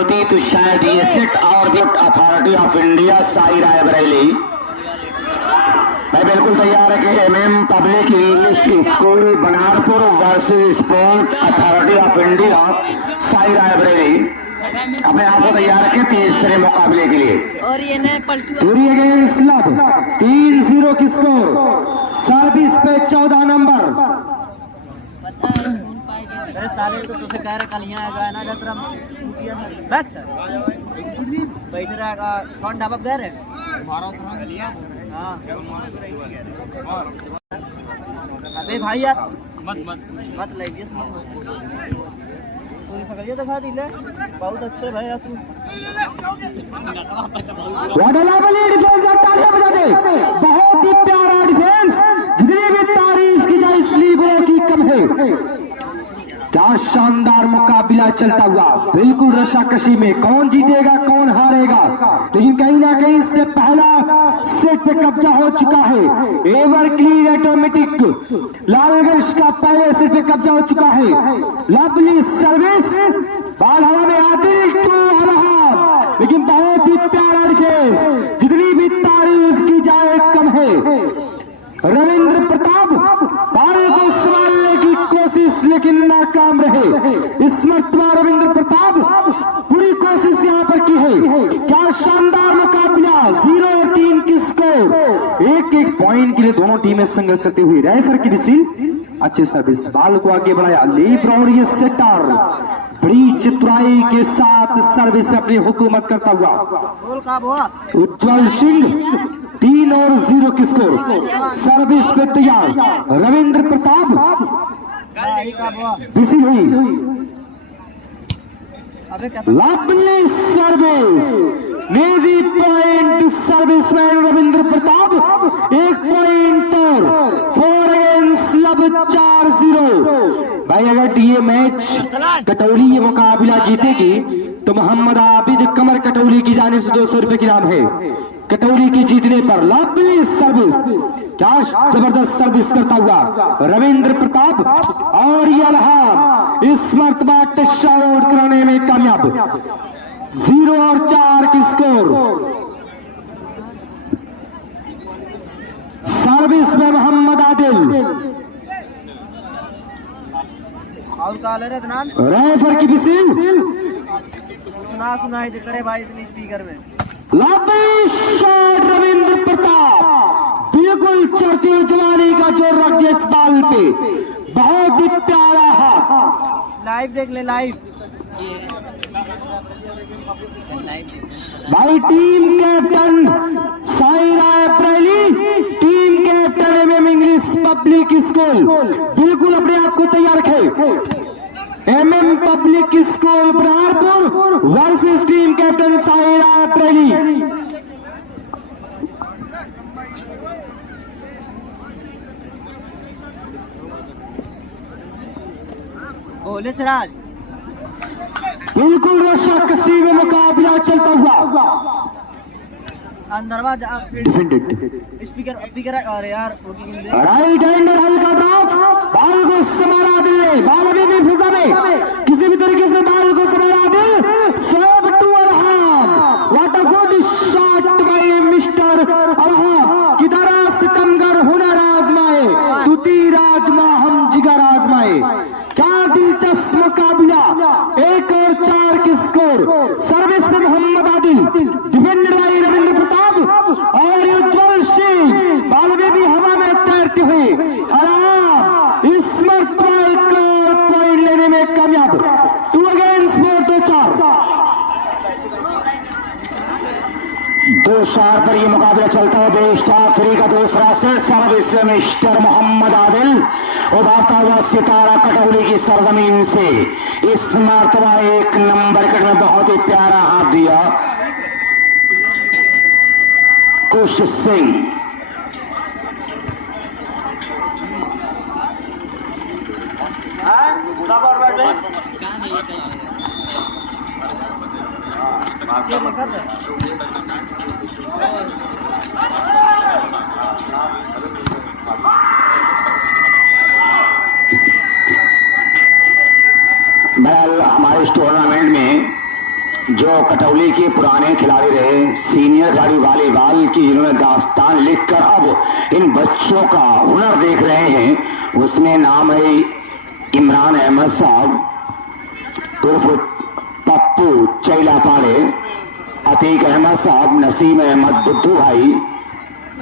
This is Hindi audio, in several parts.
होती तो शायद ये सेट और gift authority of India SAI Raebareli. मैं बिल्कुल तैयार है कि MM public English school Banarpur versus sport authority of India SAI Raebareli अपने आप को तैयार रखें तीसरे मुकाबले के लिए। और ये नए दूरी अगेंस्ट लब 3-0 की स्कोर। सर्विस पे 14 नंबर। अरे साले तो तुझे कह रहे कल यहाँ आएगा ना जब बैठ बैठ रहेगा कौन ढाबा गए रहे हाँ अबे भाई यार मत लीजिए पूरी सकलिए दिखा दी ले बहुत अच्छे भाई तू बहुत ही प्यारा डिफेंस। जितनी भी तारीफ की जाए इसलिए बोलो की कम है। क्या शानदार मुकाबला चलता हुआ बिल्कुल रशाकशी में। कौन जीतेगा कौन हारेगा, लेकिन कहीं ना कहीं इससे पहला सेट पे कब्जा हो चुका है। एवर क्लीन ऑटोमेटिक लालगंज का पहले सेट पे कब्जा हो चुका है। लवली सर्विस बाल हवा में आदिल टू हवा, लेकिन बहुत ही प्यारा डिफेंस। जितनी भी तारीफ की जाए कम है। रविंद्र प्रताप बाल को संभालने की कोशिश लेकिन नाकाम रहे। इस मरतबा रविंद्र प्रताप पूरी कोशिश यहाँ पर की है। क्या शानदार मुकाबला 0 और 3 की स्कोर। एक पॉइंट के लिए दोनों टीमें संघर्ष करती हुई। रेफर की विसिल अच्छे सर्विस बाल को आगे बढ़ाया। लीप और ये सेटर बड़ी चतुराई के साथ सर्विस अपनी हुकूमत करता हुआ। उज्जवल सिंह 3 और 0 की स्कोर। सर्विस पे तैयार रविंद्र प्रताप विसिल हुई। Lovely service Naezy point service man Ravindra Pratap 1 point पर 4 अगेंस्ट लब 4-0। भाई अगर ये मैच कटौली ये मुकाबला जीतेगी तो मोहम्मद आबिद कमर कटौली की जानिब से 200 रुपए की इनाम है। कटौली की जीतने पर लवली सर्विस क्या जबरदस्त सर्विस करता हुआ रविंद्र प्रताप और यलहाम इस मरतबा टच आउट कराने में कामयाब। 0 और 4 की स्कोर। सर्विस में मोहम्मद आदिल और रेफर की विसिल सुना करे भाई इतनी स्पीकर में। लवली शॉट रविंद्र प्रताप बिल्कुल चढ़ती हुई जवानी का जोर रख दिया इस बॉल पे। बहुत ही प्यारा हाथ। लाइव देख ले लाइव। भाई team captain Sai Raebareli, team captain MM English public school बिल्कुल अपने आप को तैयार रखे। MM public school Banarpur versus team captain Sai Raebareli. बोले सिराज बिल्कुल रशाकशी में मुकाबला चलता हुआ। अंदरवा डिफेंडेड स्पीकर और यार राइट हैंडर हल्का ड्रॉप बाल को संभाला दिल। बाल अभी भी फिजा में किसी भी तरीके से बाल को संभाला दिल। सब to Arham what a good shot by mister Arham. किधर सितमगर हुनर आजमाए तू तीर आजमा हम जिगर आजमाए। क्या दिलचस्प मुकाबला। 1 और 4 की स्कोर। सर्विस में मोहम्मद आदिल डिफेंडर बाई रविंद्र प्रताप और उज्जवल सिंह बाल में भी हवा में तैरते हुए आराम इस मरतबा 1 और पॉइंट लेने में कामयाब। 2 अगेंस्ट 4 2-4 पर यह मुकाबला चलता है। स्टार 3 का दूसरा सेट सर्विस में मिस्टर मोहम्मद आदिल उभारता हुआ सितारा कटौली की सरजमीन से। इस मरतबा 1 नंबर कट में बहुत ही प्यारा हाथ दिया कुश सिंह। बहरहाल हमारे इस टूर्नामेंट में जो कटौली के पुराने खिलाड़ी रहे, सीनियर खिलाड़ी वॉलीबॉल की, जिन्होंने दास्तान लिखकर अब इन बच्चों का हुनर देख रहे हैं, उसमें नाम है इमरान अहमद साहब उर्फ पप्पू चैला पाड़े, अतीक अहमद साहब, नसीम अहमद बुद्धू भाई।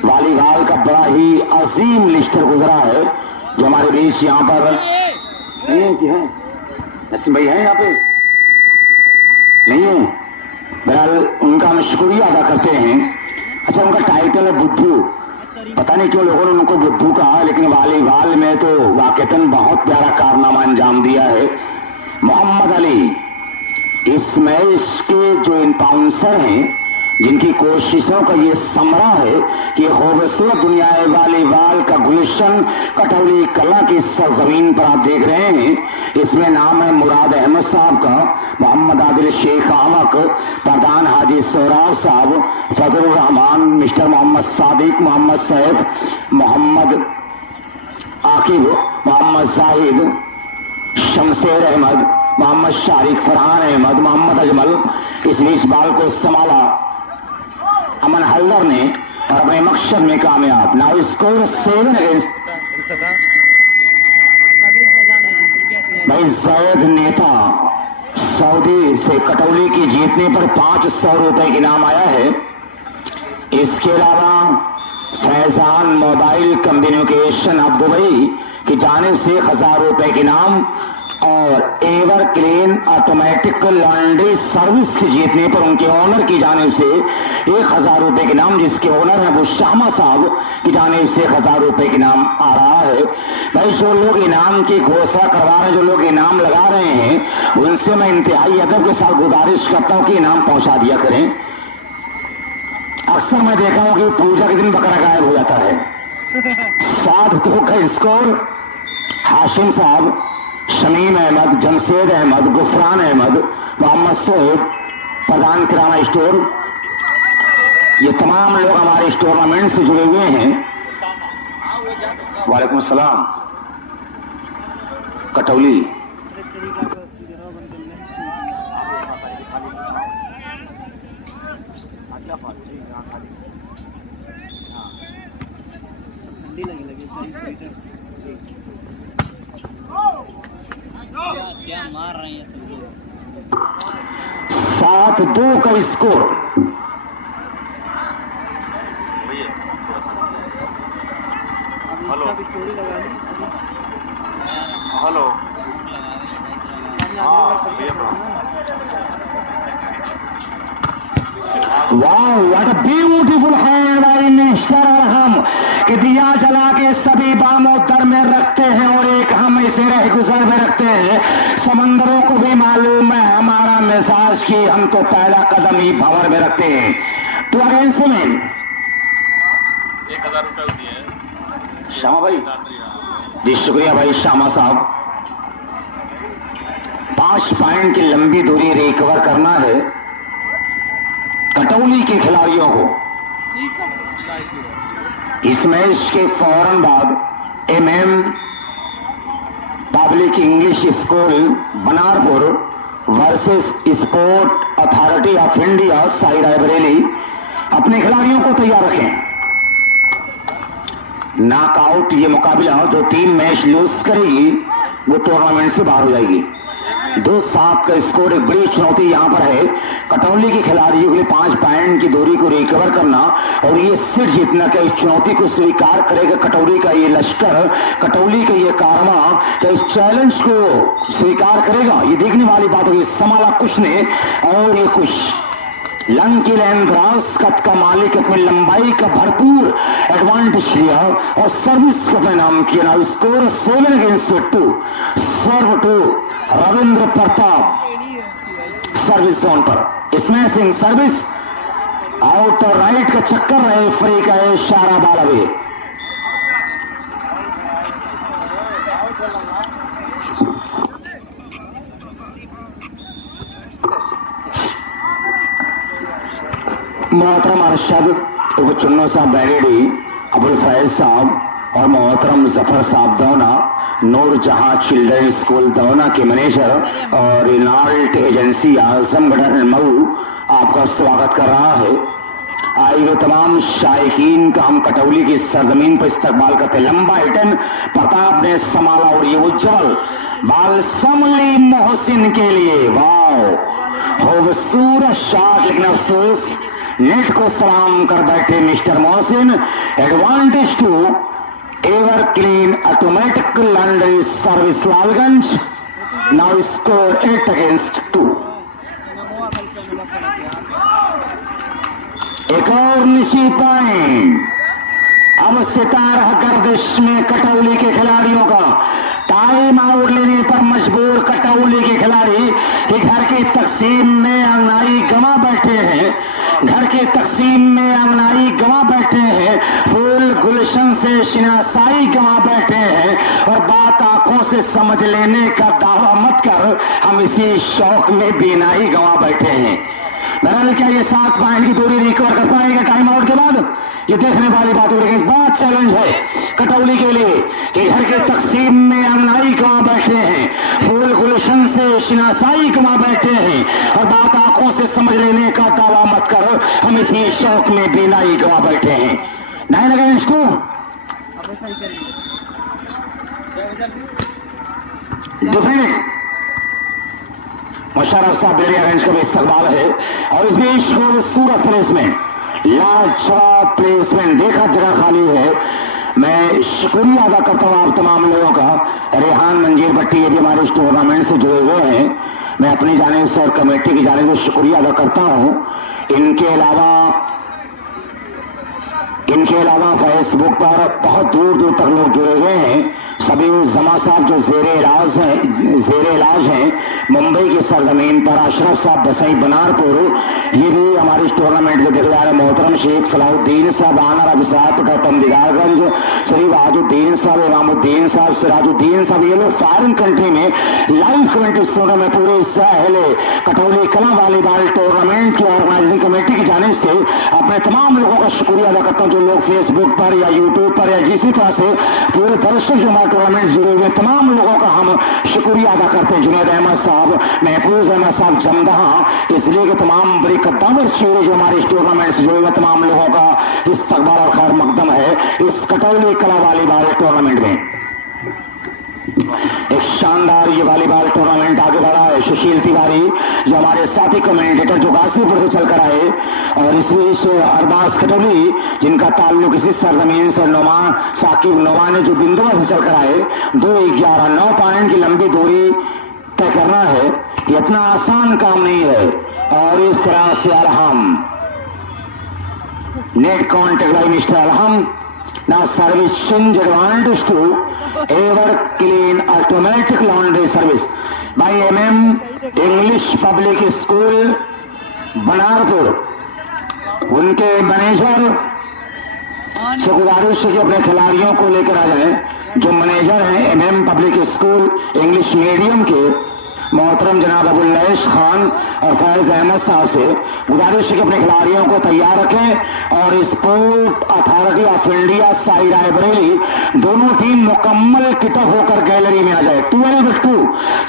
वॉलीबॉल का बड़ा ही अजीम लिस्टर गुजरा है जो हमारे बीच यहाँ पर नहीं है। कि है नसीम भाई है यहाँ पे? नहीं है। बहरहाल उनका हम शुक्रिया अदा करते हैं। अच्छा, उनका टाइटल है बुद्धू। पता नहीं क्यों लोगों ने उनको बुद्धू कहा, लेकिन वॉलीबॉल में तो वाकईतन बहुत प्यारा कारनामा अंजाम दिया है। मोहम्मद अली इस मैच के जो इन्पाउंसर हैं, जिनकी कोशिशों का ये समरा है कि खूबसूरत दुनिया वॉलीबॉल का गुलशन कटौली कला की सरजमीन पर आप देख रहे हैं। इसमें नाम है मुराद अहमद साहब का, मोहम्मद आदिल शेख आमक, प्रधान हाजी सोहराब साहब, फजलुर रहमान, मिस्टर मोहम्मद सादिक, मोहम्मद सैफ, मोहम्मद आकिब, मोहम्मद जाहिद, शमशेर अहमद, मोहम्मद शारिक, फरहान अहमद, मोहम्मद अजमल। इस बीच बाल को संभाला अमन हल्दर ने और अपने मकसद में कामयाब। Now score 7 against. भाई जैद नेता सऊदी से कटौली की जीतने पर 500 रुपए की इनाम आया है। इसके अलावा फैजान मोबाइल कम्युनिकेशन अब दुबई की जानिब से 1000 रुपए के इनाम और ever clean automatic laundry service के जीतने पर उनके ओनर की जानिब से 1000 रुपए के इनाम, जिसके ओनर है वो शामा साहब की जानिब से 1000 रुपए के इनाम आ रहा है। भाई जो लोग इनाम की घोषणा करवा रहे हैं, जो लोग इनाम लगा रहे हैं, उनसे मैं इंतहाई अदब के साथ गुजारिश करता हूं कि इनाम पहुंचा दिया करें। अक्सर मैं देखा हूं कि पूजा के दिन बकरा गायब हो जाता है। 7-2 का स्कोर। हाशिम साहब, शमीम अहमद, जमशेद अहमद, गुफरान अहमद, मोहम्मद सोहेब, प्रधान किराना स्टोर, ये तमाम लोग हमारे इस टूर्नामेंट से जुड़े हुए हैं। वालेकुम सलाम। कटौली क्या मार रहे हैं 7-2 का स्कोर। हेलो स्टोरी लगा ली। हेलो वाह, what a beautiful hand by mister Arham कि दिया जला के सभी बामों दर में रखते हैं और एक हम इसे रह गुजर में रखते हैं। समंदरों को भी मालूम है हमारा मिजाज की, हम तो पहला कदम ही भंवर में रखते हैं। तो अगेंस्ट में 1000 रुपए होती है श्यामा भाई जी, शुक्रिया भाई श्यामा साहब। 5 पॉइंट की लंबी दूरी रिकवर करना है कटौली के खिलाड़ियों को। इस मैच के फौरन बाद MM public English school Banarpur versus sport authority of India SAI Raebareli अपने खिलाड़ियों को तैयार रखें। नॉकआउट ये मुकाबला जो टीम मैच लूज करेगी वो टूर्नामेंट से बाहर हो जाएगी। 2-7 का स्कोर। एक बड़ी चुनौती यहां पर है कटौली के खिलाड़ियों के लिए 5 पॉइंट की दूरी को रिकवर करना और ये सिर जीतना। क्या इस चुनौती को स्वीकार करेगा कटौली का ये लश्कर, कटौली का ये कारवां, क्या इस चैलेंज को स्वीकार करेगा? ये देखने वाली बात होगी। संभाला कुछ ने और ये कुछ लंकी लेंद्रास कद का मालिक अपनी लंबाई का भरपूर एडवांटेज लिया और सर्विस को अपने नाम किया। ना score 7 against 2। Serve to Ravindra Pratap service zone पर स्मैशिंग सर्विस आउट और राइट का चक्कर रहे फ्री का इशारा बालवे। मोहतरम अरशद चुन्नो साहब बैरेडी, अबुल फैज साहब और मोहतरम जफर साहब दोना नूरजहां चिल्ड्रन स्कूल दौना के मैनेजर और रिनाल्ट एजेंसी आजमगढ़ मऊ आपका स्वागत कर रहा है। आइए तमाम शायकीन का हम कटौली की सरजमीन पर इस्तकबाल करते। लंबा हिटन प्रताप ने संभाला और ये उज्जवल बाल समली मोहसिन के लिए वाह खूबसूरत शॉट, लेकिन अफसोस नेट को सलाम कर बैठे mister Mohsin. Advantage to ever clean automatic laundry service Lalganj, now score 8 against 2। एक और निशी पॉइंट। अब सितारा गर्दिश में कटौली के खिलाड़ियों का टाइम आउट लेने पर मजबूर कटौली के खिलाड़ी कि घर की तकसीम में अंगनाई गंवा बैठे हैं, घर की तकसीम में अंगनाई गंवा बैठे हैं, फूल गुलशन से शिनासाई गंवा बैठे हैं और बात आंखों से समझ लेने का दावा मत कर, हम इसी शौक में बीनाई गंवा बैठे हैं। बहरहाल क्या ये 7 पॉइंट की दूरी रिकवर कर पाएगा टाइम आउट के बाद? ये देखने वाली बात हो रही है। बड़ा चैलेंज है कटौली के लिए कि घर के तकसीम में अंगनाई गंवा बैठे हैं, फूल गुलशन से शिनासाई गंवा बैठे हैं और बात आंखों से समझ लेने का दावा मत कर, हम इसी शौक में बीनाई गंवा बैठे हैं। 9 अगेंस्ट 2। मुशर्रफ साहब बेरियागंज का भी इस्तकबाल है और इस बीच खूबसूरत प्लेसमेंट, लाजवाब प्लेसमेंट, देखा जगह खाली है। मैं शुक्रिया अदा करता हूँ आप तमाम लोगों का। रेहान मंजीर भट्टी यदि हमारे इस टूर्नामेंट से जुड़े हुए हैं, मैं अपनी जानिब से और कमेटी की जानिब से शुक्रिया अदा करता हूँ। इनके अलावा फेसबुक पर बहुत दूर दूर तक लोग जुड़े हुए हैं। सभी जमा साहब जो जेरे इलाज हैं मुंबई की सरजमीन पर, अशरफ साहब बसई बनारपुर, ये भी हमारे इस टूर्नामेंट में देखने जा रहे। मोहतरम शेख सलाउद्दीन साहब, आना रवि साहब पटम दीदारगंज, श्री वाजुद्दीन साहब, इमामुद्दीन साहब, सिराजुद्दीन साहब, ये लोग फॉरेन कंट्री में लाइव कमेंट्री सुन रहे। मैं पूरे सहले कटौली कला वॉलीबॉल टूर्नामेंट की ऑर्गेनाइजिंग कमेटी की जानिब से अपने तमाम लोगों का शुक्रिया अदा करता हूँ जो लोग फेसबुक पर या यूट्यूब पर या जिसी तरह से पूरे दर्शक जो हमारे टूर्नामेंट जुड़े हुए तमाम लोगों का हम शुक्रिया अदा करते हैं। जुनैद अहमद साहब, महफूज अहमद साहब जमदहा, इसलिए कि तमाम बड़ी कद्दावर शेर जो हमारे इस टूर्नामेंट से जुड़े हुए तमाम लोगों का इस्तकबाल और खैर मकदम है इस कटौली कला वॉलीबॉल टूर्नामेंट में। एक शानदार ये वॉलीबॉल टूर्नामेंट आगे बढ़ा है। सुशील तिवारी जो हमारे साथी कमेंटेटर जो गाजीपुर से चलकर आए और इस बीच अरबाज कटौली जिनका ताल्लुक इसी सरजमीन से साकिब नोमा ने जो बिंदुआ से चलकर आए। 2-11 9 पॉइंट की लंबी दूरी तय करना है, ये इतना आसान काम नहीं है। और इस तरह से Alham net contact by mister Alham, ना service change advantage to ever clean automatic laundry service by MM English public school Banarpur. उनके मैनेजर से गुजारिश है कि अपने खिलाड़ियों को लेकर आ जाएं। जो मैनेजर हैं MM public school English medium के मोहतरम जनाब अबुल्लैश खान और फैज अहमद साहब से गुजारिश है कि अपने खिलाड़ियों को तैयार रखें और sport authority of India SAI Raebareli दोनों टीम मुकम्मल किटअप होकर गैलरी में आ जाए। 2-2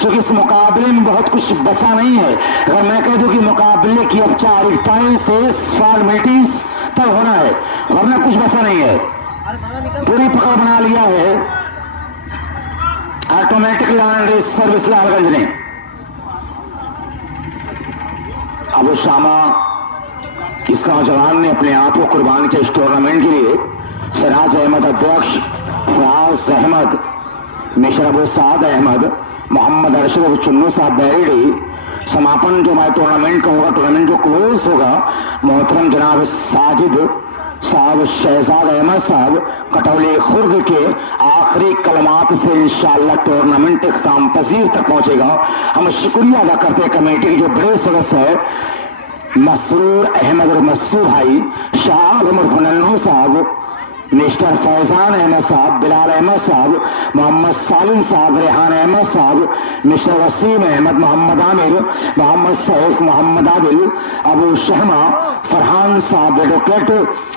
क्योंकि इस मुकाबले में बहुत कुछ बचा नहीं है। अगर मैं कह दूं कि मुकाबले की औपचारिकताएं से फॉर्मेलिटीज तय होना है, वरना कुछ बचा नहीं है। पूरी पकड़ बना लिया है ऑटोमेटिक लॉन्ड्री सर्विस लालगंज ने। अबू शामा इस नौजवान ने अपने आप को कुर्बान किया इस टूर्नामेंट के लिए। सिराज अहमद अध्यक्ष, फयाज अहमद, मिशर अबू साद अहमद, मोहम्मद अरशद चुन्नू साहब बैरडी। समापन जो हमारे टूर्नामेंट का होगा, टूर्नामेंट जो क्लोज होगा, मोहतरम जनाब साजिद साहब, शहजाद अहमद साहब कटौली खुर्द के आखिरी कलमात से इंशाअल्लाह टूर्नामेंट इख्तिताम पजीर तक पहुंचेगा। हम शुक्रिया अदा करते हैं कमेटी के जो बड़े सदस्य है मसरूर अहमद और मसूर भाई, शाह उमर फनन्नू साहब, मिस्टर फैजान अहमद साहब, बिलाल अहमद साहब, मोहम्मद सालिम साहब, रेहान अहमद साहब, मिस्टर वसीम अहमद, मोहम्मद आमिर, मोहम्मद सैफ, मोहम्मद आदिल, अबू शहमा, फरहान साहब, एडवोकेट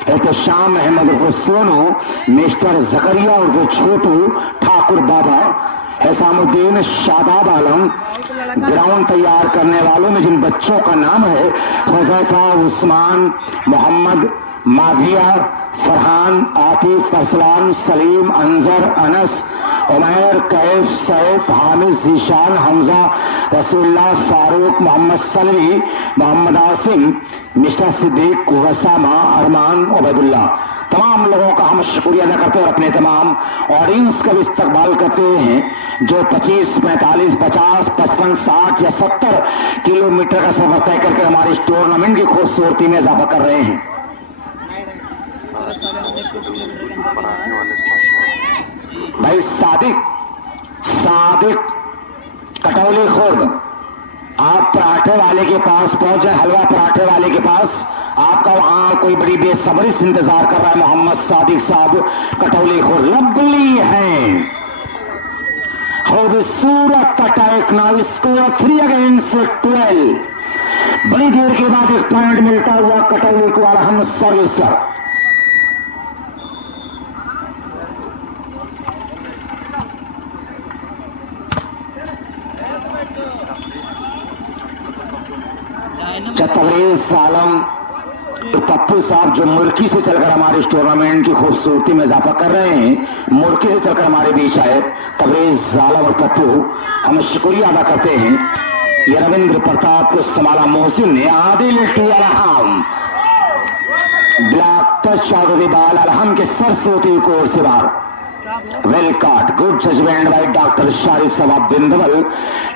एहतशाम अहमद उर्फ सोनू, मिस्टर जकरिया उर्फ छोटू, ठाकुर बाबा, एहसामुद्दीन, शादाब आलम। ग्राउंड तैयार करने वालों में जिन बच्चों का नाम है हुज़ैफा, उस्मान, मोहम्मद, माविया, फरहान, आतिफ, अरसलान, सलीम, अंजर, अनस, उमैर, कैफ, सैफ, हामिद, जीशान, हमजा, रसूलुल्लाह, फारूक, मोहम्मद सलवी, मोहम्मद आसिम, मिस्टर सिद्दीक, वसामा, अरमान, उबैदुल्लाह, तमाम लोगों का हम शुक्रिया अदा करते हैं और अपने तमाम ऑडियंस का भी इस्तकबाल करते हैं जो 25, 45, 50, 55, 60 या 70 किलोमीटर का सफर तय करके हमारे इस टूर्नामेंट की खूबसूरती में इजाफा कर रहे हैं। भाई सादिक कटौली खुर्द, आप पराठे वाले के पास पहुंचे, हलवा पराठे वाले के पास आपका वहां कोई बड़ी बेसब्री से इंतजार कर रहा है। मोहम्मद सादिक साहब कटौली खुर्द लवली है, खूबसूरत कटैक। Now score 3 against 12। बड़ी देर के बाद एक पॉइंट मिलता हुआ कटौली को अलहम सर्विसर। तबरेज आलम तो पप्पू साहब जो मुल्की से चलकर हमारे इस टूर्नामेंट की खूबसूरती में इजाफा कर रहे हैं, मुल्की से चलकर हमारे बीच आए तबरेज आलम और पप्पू, हम शुक्रिया अदा करते हैं। ये रविंद्र प्रताप, समाला मोहसिन ने, Adil to Alham, black touch Chaudhary ball Alham के सरस्वती कोर से बार, well caught, good judgement by doctor Sharif सवाब बिंदवल।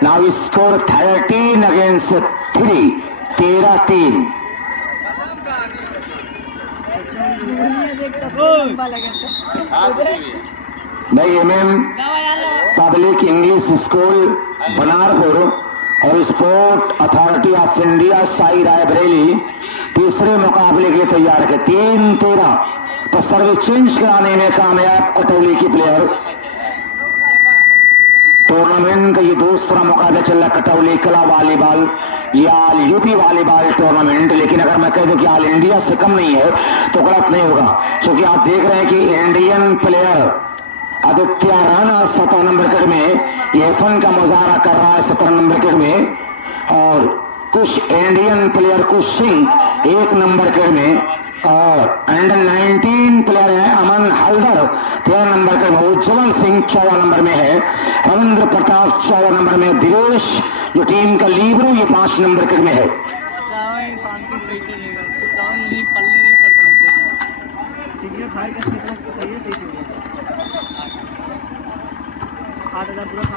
Now score 13 against 3, 13-3। भाई MM public English school Banarpur और sport authority of India SAI Raebareli तीसरे मुकाबले के लिए तैयार है। 3-13 तो सर्विस चेंज कराने में कामयाब कटौली की प्लेयर। टूर्नामेंट का ये दूसरा मुकाबला चल रहा है कटौली कला वॉलीबॉल या यूपी वॉलीबॉल टूर्नामेंट। लेकिन अगर मैं कह दूं कि ऑल इंडिया से कम नहीं है तो गलत नहीं होगा, क्योंकि आप देख रहे हैं कि Indian player Aditya Rana 17 number wicket में ये फन का मुजाहरा कर रहा है 17 नंबर विकेट में, और कुछ इंडियन प्लेयर कुछ सिंह 1 नंबर विकेट में, और अंडर 19 प्लेयर है अमन हल्दर 13 नंबर के, उज्जवल सिंह 14 नंबर में है, रविंद्र प्रताप 14 नंबर में, दिनेश जो टीम का लीबरो ये 5 नंबर के में है।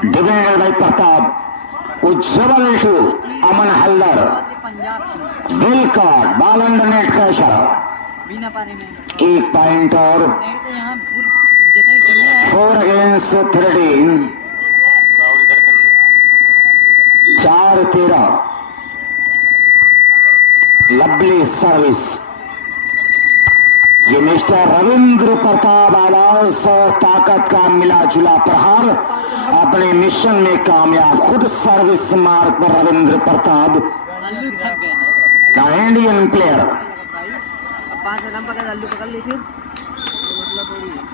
डिफेंडर भाई प्रताप, उज्जवल टू अमन हल्दर, विलकॉट बाल अंडर नेट का इशारा, 1 पॉइंट और 4 अगेंस्ट 13, 4-13। Lovely service. ये मिस्टर रविंद्र प्रताप आवाज और ताकत का मिला जुला प्रहार, अपने मिशन में कामयाब, खुद सर्विस मार्ग पर Ravindra Pratap the Indian player. 5 run पकड़ अल्लू पकड़ ली, फिर मतलब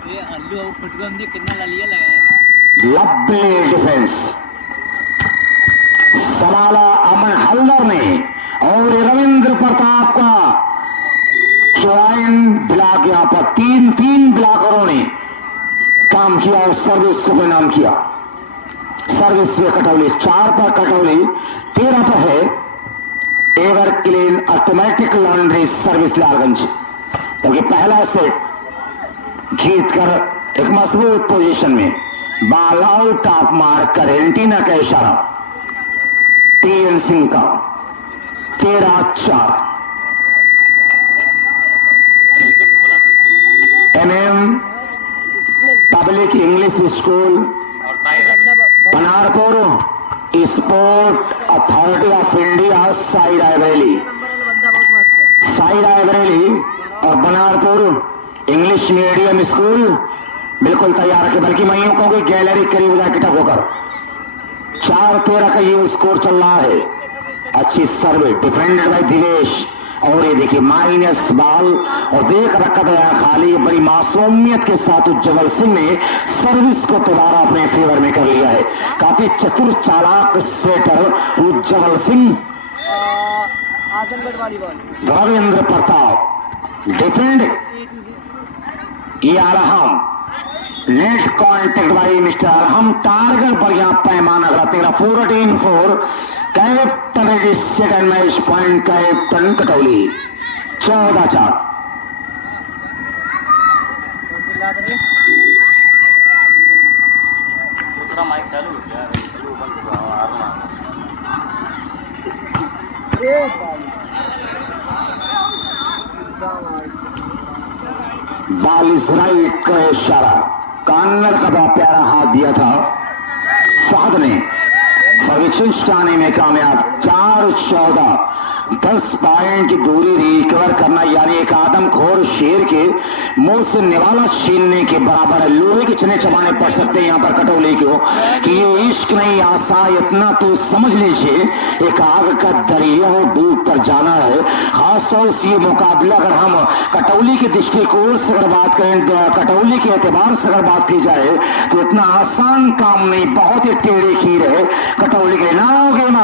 ये अल्लू फुटबॉल में कितना लालिया लगाया। लवली डिफेंस संभाला अमन हल्दर ने, और रविंद्र प्रताप का चौन ब्लॉक यहाँ पर 3 ब्लॉकरों ने काम किया और सर्विस को परिणाम किया। सर्विस से कटौली 4 पर कटौली, 13 पर है ever clean automatic laundry service Lalganj, क्योंकि पहला सेट जीतकर एक मजबूत पोजीशन में, बाल आउट ऑफ मार्क कर एंटीना का इशारा टीएन सिंह का 13-4। MM public English school Banarpur sport authority of India SAI Raebareli और बनारपुर इंग्लिश मीडियम स्कूल बिल्कुल तैयार है, बल्कि मैं यूं कहूंगी गैलरी करीब जाए किटक होकर 4-13 का ये स्कोर चल रहा है। अच्छी सर्वे डिफेंडेड बाय दिवेश, और ये देखिए माइनस बॉल और देख रखा गया खाली। बड़ी मासूमियत के साथ उज्जवल सिंह ने सर्विस को दोबारा अपने फेवर में कर लिया है। काफी चतुर चालाक सेटर उज्जवल सिंह। आजमगढ़ वाली बॉल रविंद्र प्रताप डिफेंड, ये Arham net contact by mister Arham. Target बढ़िया पैमाना गलत निकला 14-4। Captain second match point captain कटौली 14-4। दूसरा माइक चालू हो गया, चालू बंद हो गया, आ रहा बॉल इस राइट का इशारा, कॉर्नर का बड़ा प्यारा हाथ दिया था फहद ने। सर्विस आने में कामयाब 4-14। 10 पॉइंट की दूरी रिकवर करना यानी एक आदमखोर शेर के मुंह से निवाला छीनने के बराबर है। लोहे के चने चबाने पड़ सकते हैं यहाँ पर कटौली को कि ये इश्क नहीं आसा, इतना तो समझ लीजिए एक आग का दरिया हो, डूब कर जाना है। खासतौर से ये मुकाबला अगर हम कटौली के दृष्टिकोण से अगर बात करें, कटौली के एतबार से अगर बात की जाए तो इतना आसान काम नहीं, बहुत ही टेढ़ी खीर है कटौली के। ना गेम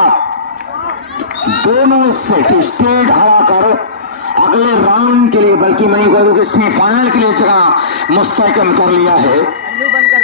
दोनों सेट स्टेट हरा कर अगले राउंड के लिए, बल्कि मैं सेमीफाइनल के लिए जगह मुस्तहकम कर लिया है। बंद कर